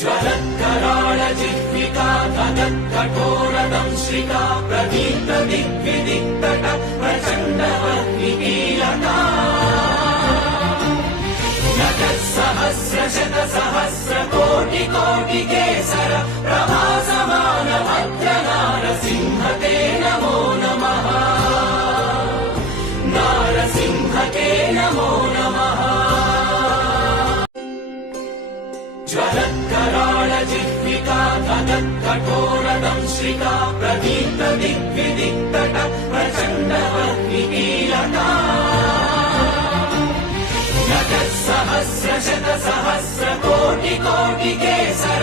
ज्वलत्कराळजिह्विका धगत्कठोरदंश्रिका प्रदीप्तदिग्विदिक्तट प्रचण्डवह्निकीलका नटःसहस्रशतसहस्रकोटिकोटिकेसर प्रभासमान भद्रनारसिंह ते नमो नमः। नारसिंह ते नमो नमः। ज्वलत्कराळजिह्विका धगत्कठोरदंश्रिका प्रदीप्तदिग्विदिक्तट प्रचण्डवह्निकीलका नटःसहस्रशतसहस्रकोटिकोटिकेसर